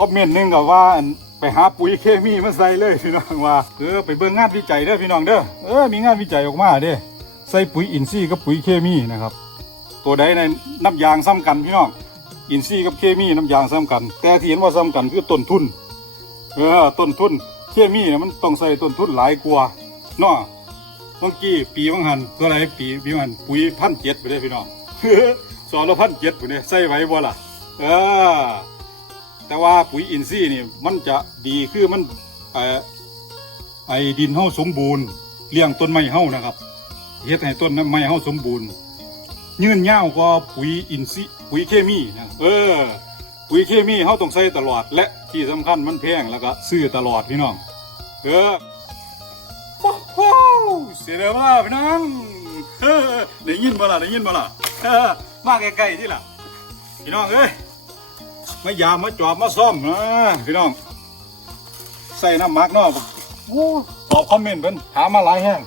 คอมเมนต์หนึงก็ว่าอันไปหาปุ๋ยเคมีมาใส่เลยพี่น้องว่าเออไปเบิ่งงานวิจัยเด้อพี่น้องเด้อเออมีงานวิจัยออกมาเด้ใส่ปุ๋ยอินทรีย์กับปุ๋ยเคมีนะครับ ตัวใดในน้ำยางซ้ำกันพี่น้องอินทรีย์กับเคมีน้ำยางซ้ำกัน แต่ที่เห็นว่าซ้ำกันคือต้นทุนเออต้นทุนเคมีเนี่ยมันต้องใส่ต้นทุนหลายกว่าเนาะเมื่อกี้ปีวังหันตัวไหนปีปีวังหันปุ๋ยพันเจ็ดไปเลยพี่น้อง สอนละพันเจ็ดไปเลยใส่ไว้บ่ล่ะเออ แต่ว่าปุ๋ยอินทรีย์นี่มันจะดีคือมันเอ่อไอ้ดินเฮาสมบูรณ์เลี้ยงต้นไม้เฮานะครับเฮ็ดให้ต้นไม้เฮาสมบูรณ์ ยืนยาวกว่าปุ๋ยอินทรีย์ปุ๋ยเคมีนะเออ ปุ๋ยเคมีเฮาต้องใช้ตลอด และที่สำคัญมันแพงแล้วก็ซื้อตลอดพี่น้องเออว้าวเสียแล้วว่าพี่น้องเออได้ยินบ่ล่ะได้ยินบ่ล่ะเออมาใกล้ๆที่ล่ะพี่น้องเอ้ย มายามมาจอบมาซ่อมนะพี่น้อง ใส่น้ำมักเนาะตอบคอมเมนต์เพิ่นถามมาหลายแห้ง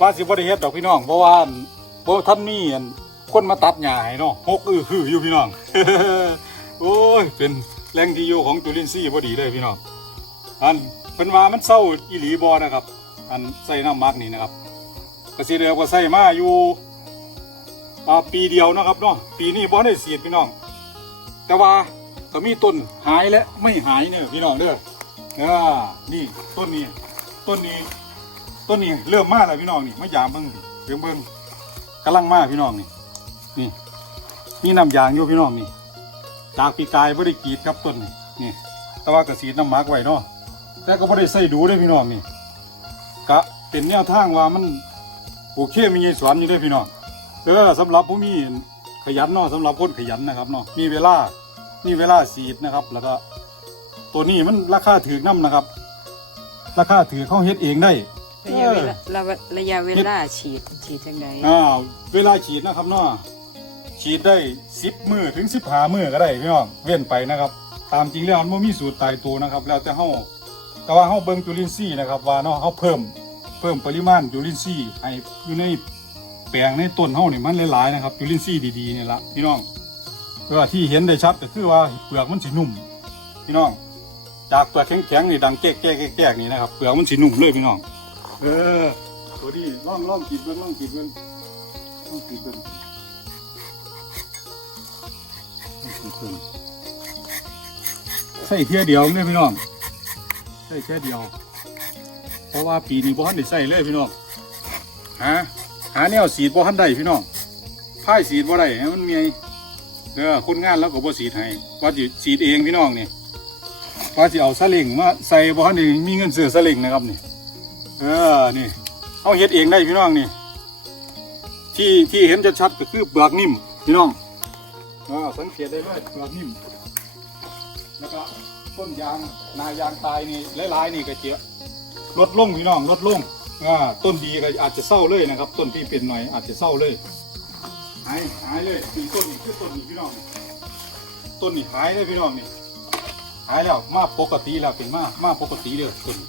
ว่าสิบ่ได้เฮ็ดดอกพี่น้องเพราะว่าบ่ท่านมีอันคนมาตัดหญ้าให้เนาะหกอื้อคืออยู่พี่น้อง โอ้ย เป็นแหล่งที่อยู่ของจุลินทรีย์พอดีเลยพี่น้อง อันเพิ่นว่ามันเศร้าอีหลีบ่นะครับ อันใส่น้ำมักนี่นะครับก็สิเดียวก็ใส่มาอยู่ปีเดียวนะครับเนาะปีนี้บ่ได้ฉีดพี่น้อง แต่ว่าก็มีต้นหายและไม่หายเนี่ยพี่น้องเด้อเออนี่ต้นนี้ ต้นนี้ ต้นนี้เริ่มมาแล้วพี่น้องนี่มายามเบิ่งเบิ่งเบิ่งกำลังมาพี่น้องนี่ นี่ มีน้ำยางอยู่พี่น้องนี่ จากปีกายบ่ได้กรีดครับต้นนี่นี่ แต่ว่าก็สีน้ำหมักไว้เนาะแต่ก็บ่ได้ใส่ดูเด้พี่น้องนี่กะเป็นแนวทางว่ามันโอเคมีไงสวนอยู่เด้พี่น้องเออสำหรับผู้มี ขยันเนาะสำหรับคนขยันนะครับเนาะมีเวลามีเวลาสีดนะครับ แล้วก็ตัวนี้มันราคาถือน้ำนะครับ ราคาถือเขาเฮ็ดเองได้ระยะเวลาระระยะเวลาฉีดฉีดจังไดอ้าวเวลาฉีดนะครับเนาะฉีดได้สิบมือถึงสิบหามือก็ได้พี่น้องเว้นไปนะครับ ตามจริงแล้วมันบ่มีสูตรตายตัวนะครับ แล้วแต่เฮาแต่ว่าเฮาเบิ่งจุลินทรีย์นะครับ ว่าเนาะเฮาเพิ่ม เพิ่มปริมาณจุลินทรีย์ให้อยู่ใน แปลงในต้นเฮานี่มันหลายๆนะครับจุลินทรีย์ดีๆนี่ละพี่น้องเออที่เห็นได้ชัดก็คือว่าเปลือกมันสีนุ่ม พี่น้อง จากเปลือกแข็งๆนี่ดังแก๊กแก๊กแก๊กนี่นะครับเปลือกมันสีนุ่มเลยพี่น้อง เออตัวนี้ล่องล่องกินเบิ้งล่องกินเบิ้งล่องกินเบิ้งล่องกินใส่เทียเดียวเนี่ยพี่น้องใส่แค่เดียว เพราะว่าปีนี้บ่ทันได้ใส่เลยพี่น้องหา หาแนวสีดบ่ทันได้พี่น้องพ่ายสีดบ่ได้ให้มันมีเออคนงานแล้วก็บ่สีดให้ว่าสิสีดเองพี่น้องนี่ว่าสิเอาสลิงมาใส่บ่ทันได้มีเงินซื้อสลิงนะครับนี่เออนี่เอาเฮ็ดเองได้พี่น้องนี่ ที่ที่เห็นจะชัดก็คือเปลือกนิ่มพี่น้องเออสังเกตได้เลยเปลือกนิ่มแล้วก็ต้นยางนายางตายนี่หลายๆนี่ก็เจียลดลงพี่น้องลดลง อ่าต้นดีก็อาจจะเศร้าเลยนะครับ ต้นที่เป็นหน่อยอาจจะเศร้าเลยหายหายเลยมีต้นนี้คือต้นนี้พี่น้องนี่ต้นนี้หายเลยพี่น้องนี่หายแล้วมาปกติแล้วเป็นมามาปกติเลยต้นนี้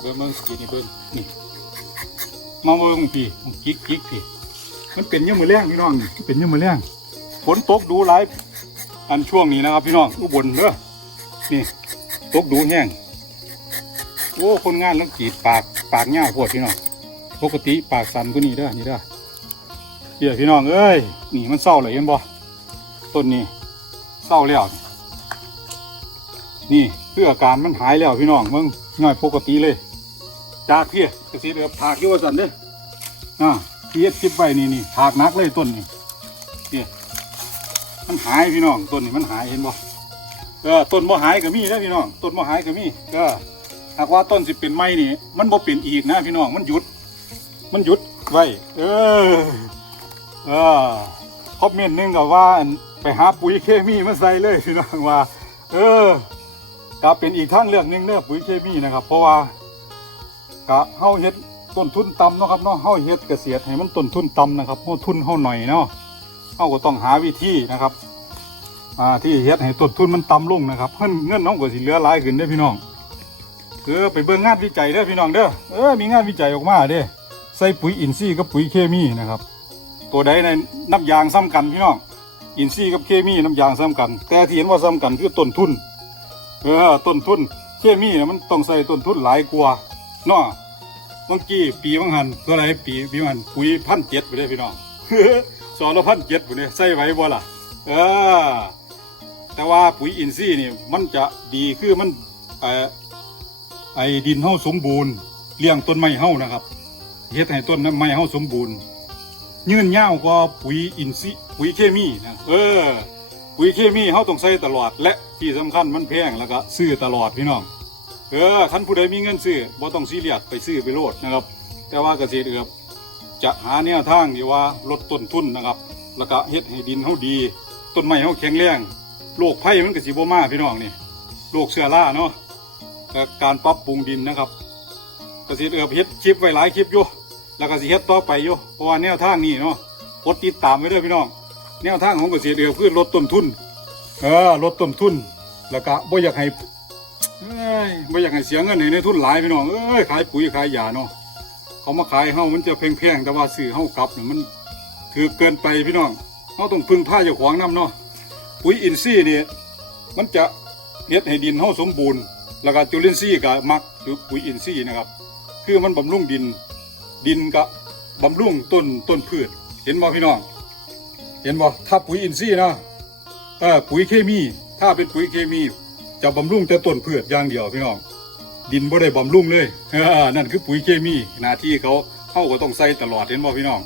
เบิ่งเบิ่งสกีนี่เบิ่งนี่มาเบิ่งพี่มันกิ๊กกิ๊กพี่มันเป็นยังมือแรงพี่น้องนี่เป็นยังมือแรงฝนตกดูหลายอันช่วงนี้นะครับพี่น้องอุบลเด้อนี่ตกดูแห้งโอ้คนงานแล้วกรีดปากปากเง่าโพดพี่น้องปกติปากสันก็นี่เด้อนี่เด้อเดี๋ยวพี่น้องเอ้ยนี่มันเศร้าเลยเห็นบ่ต้นนี้เศร้าแล้วนี่คืออาการมันหายแล้วพี่น้องมึงง่ายปกติเลยจากพี่กระสีเดือบถากยี่ว่าสันเด้ออ่าพี่เอชคลิปไว้นี่นี่ถากนักเลยต้นนี้เนี่ยมันหายพี่น้องต้นนี้มันหายเห็นบ่เออต้นบ่หายก็มีนะพี่น้องต้นบ่หายก็มีก็ หากว่าต้นสิเป็นไม้นี่ มันบ่เป็นอีกนะพี่น้องมันหยุด มันหยุดไว้เออเออคอมเมนต์หนึงก็ว่าไปหาปุ๋ยเคมีมาใส่เลยพี่น้องว่า เออก็เป็นอีกทางเลือกหนึงเนื้อปุ๋ยเคมีนะครับ เพราะว่าก็เฮาเฮ็ดต้นทุนต่ำเนาะครับเนาะเฮาเฮ็ดเกษตรให้มันต้นทุนต่ำนะครับเฮาทุนเฮาหน่อยเนาะเฮาก็ต้องหาวิธีนะครับ อ่าที่เฮ็ดให้ต้นทุนมันต่ำลงนะครับเพิ่นเงินน้องก็สิเหลือหลายขึ้นเด้พี่น้อง เออไปเบิ่งงานวิจัยเด้อพี่น้องเด้อเออมีงานวิจัยออกมาเด้ใส่ปุ๋ยอินทรีย์กับปุ๋ยเคมีนะครับ ตัวใดในน้ำยางซ้ำกันพี่น้องอินทรีย์กับเคมีน้ำยางซ้ำกัน แต่ที่เห็นว่าซ้ำกันคือต้นทุนเออต้นทุนเคมีเนี่ยมันต้องใส่ต้นทุนหลายกว่าเนาะเมื่อกี้ปีบางหันเท่าไรปีปีบางหันปุ๋ยพันเจ็ดไปเลยพี่น้องสอนละพันเจ็ดไปเลยใส่ไว้บ่ล่ะเออแต่ว่าปุ๋ยอินทรีย์นี่มันจะดีคือมันเออ ไอ้ดินเฮาสมบูรณ์เลี้ยงต้นไม้เฮานะครับเฮ็ดให้ต้นไม้เฮาสมบูรณ์ ยืนยาวกว่าปุ๋ยอินทรีย์ปุ๋ยเคมีนะเออ ปุ๋ยเคมีเฮาต้องใช้ตลอด และที่สำคัญมันแพงแล้วก็ซื้อตลอดพี่น้องเออคันผู้ใดมีเงินซื้อบ่ต้องซีเรียสไปซื้อไปโลดนะครับ แต่ว่าเกษตรเอือบจะหาแนวทางที่ว่าลดต้นทุนนะครับ แล้วก็เฮ็ดให้ดินเฮาดีต้นไม้เฮาแข็งแรงโรคภัยมันก็สิบ่มาพี่น้องนี่โรคเชื้อราเนาะ การปรับปรุงดินนะครับเกษตรเอือบเฮ็ดคลิปไว้หลายคลิปอยู่แล้วก็สิเฮ็ดต่อไปอยู่เพราะว่าแนวทางนี้เนาะกดติดตามไว้ด้อพี่น้อง แนวทางของเกษตรเอือบคือลดต้นทุนเออลดต้นทุน แล้วก็บ่อยากให้เอ้ยบ่อยากให้เสียเงินให้ในทุนหลายพี่น้องเอ้ยขายปุ๋ยขายยาเนาะเขามาขายเฮามันจะแพงๆแต่ว่าซื้อเฮากลับเนี่ยมันถือเกินไปพี่น้องเฮาต้องพึ่งพาเจ้าของนํเนาะปุ๋ยอินทรีย์นี่มันจะเฮ็ดให้ดินเฮาสมบูรณ์ แล้วก็จุลินทรีย์ก็มักอยู่ปุ๋ยอินทรีย์นะครับ คือมันบำรุงดินดินก็บบำรุงต้นต้นพืช เห็นบ่พี่น้อง เห็นบ่ถ้าปุ๋ยอินทรีย์นะเออปุ๋ยเคมี ถ้าเป็นปุ๋ยเคมี จะบำรุงแต่ต้นพืชอย่างเดียวพี่น้อง ดินบ่ได้บำรุงเลยนั่นคือปุ๋ยเคมีหน้าที่เขาเขาก็ต้องใส่ตลอดเห็นบ่พี่น้อง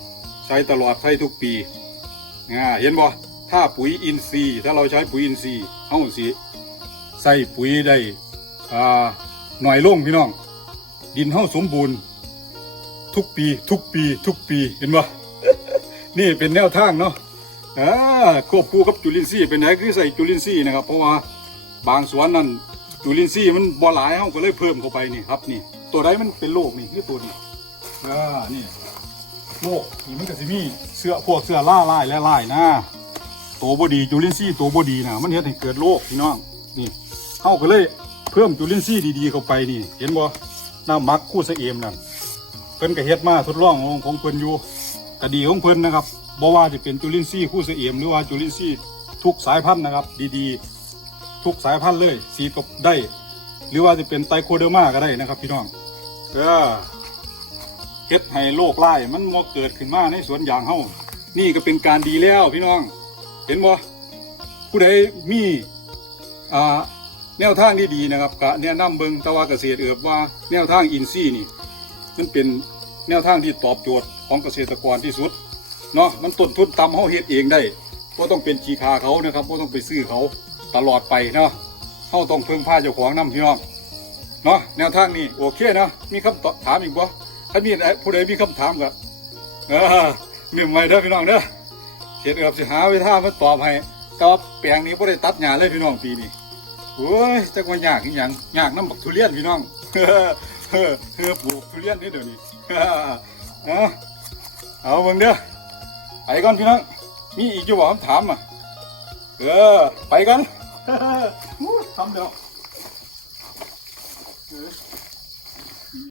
ใช้ตลอดใช้ทุกปีเห็นบ่ถ้าปุ๋ยอินทรีย์ ถ้าเราใช้ปุ๋ยอินทรีย์เฮาสิใส่ปุ๋ยได้ อ่าหน่อยลงพี่น้อง ดินเฮาสมบูรณ์ ทุกปีทุกปีทุกปีเห็นบ่นี่เป็นแนวทางเนาะอ่าควบคู่กับจุลินทรีย์เป็นไหนคือใส่จุลินทรีย์นะครับเพราะว่าบางสวนนั่นจุลินทรีย์มันบ่หลายเฮาก็เลยเพิ่มเข้าไปนี่ครับนี่ ตัวใดมันเป็นโรคนี่คือตัวนี้อ่านี่โรคนี่มันก็สิมีเสื้อพวกเสื้อล่าลายและลายนะตัวบดีจุลินทรีย์ตัวบดีนะมันเฮ็ดให้เกิดโรคพี่น้องนี่เฮาก็เลย เพิ่มจุลินทรีย์ดีๆเข้าไปนี่ เห็นบ่น้ำมักคู่เสเอมนั่นเพิ่นก็เฮ็ดมาทดลองของของเพิ่นอยู่กระดีของเพิ่นนะครับบ่ว่าจะเป็นจุลินทรีย์คู่เสียมหรือว่าจุลินทรีย์ทุกสายพันธุ์นะครับ ดีๆ ทุกสายพันธุ์เลยสีกบได้ หรือว่าจะเป็นไตโคเดอร์มาก็ได้นะครับ พี่น้องเออเฮ็ดให้โรคไล่มันมัเกิดขึ้นมาในสวนยางเฮานี่ก็เป็นการดีแล้วพี่น้อง เห็นบ่ผู้ใดมีอ่า แนวทางที่ดีนะครับก็แนะนำเบิงตะว่าเกษตรเอือบว่าแนวทางอินทรีย์นี่มันเป็นแนวทางที่ตอบโจทย์ของเกษตรกรที่สุดเนาะมันต้นทุนต่ำเขาเฮ็ดเองได้ก็ต้องเป็นขีคาเขานะครับก็ต้องไปซื้อเขาตลอดไปเนาะเขาต้องเพิ่งพาเจ้าของน้ำพี่น้องเนาะแนวทางนี้โอเคนะมีคำตอบถามอีกบ่ถ้ามีอะไรผู้ใดมีคำถามก็เออมีไว้เด้อพี่น้องเด้อเขียนเอือบสิหาวิธีมาตอบให้แต่ว่าแปลงนี้บ่ได้ตัดหญ้าเลยพี่น้องปีนี้ โอ้ยจักว่ายากอีหยังยากน้ำบักทุเรียนพี่น้องเฮ้อเฮ้อเฮ้อปลูกทุเรียนนี่เดี๋ยวนี้เอาเอาเบิ่งเด้อไปก่อนพี่น้องมีอีกอยู่บ่คำถามอะเออไปกันทำเดี๋ยวเออ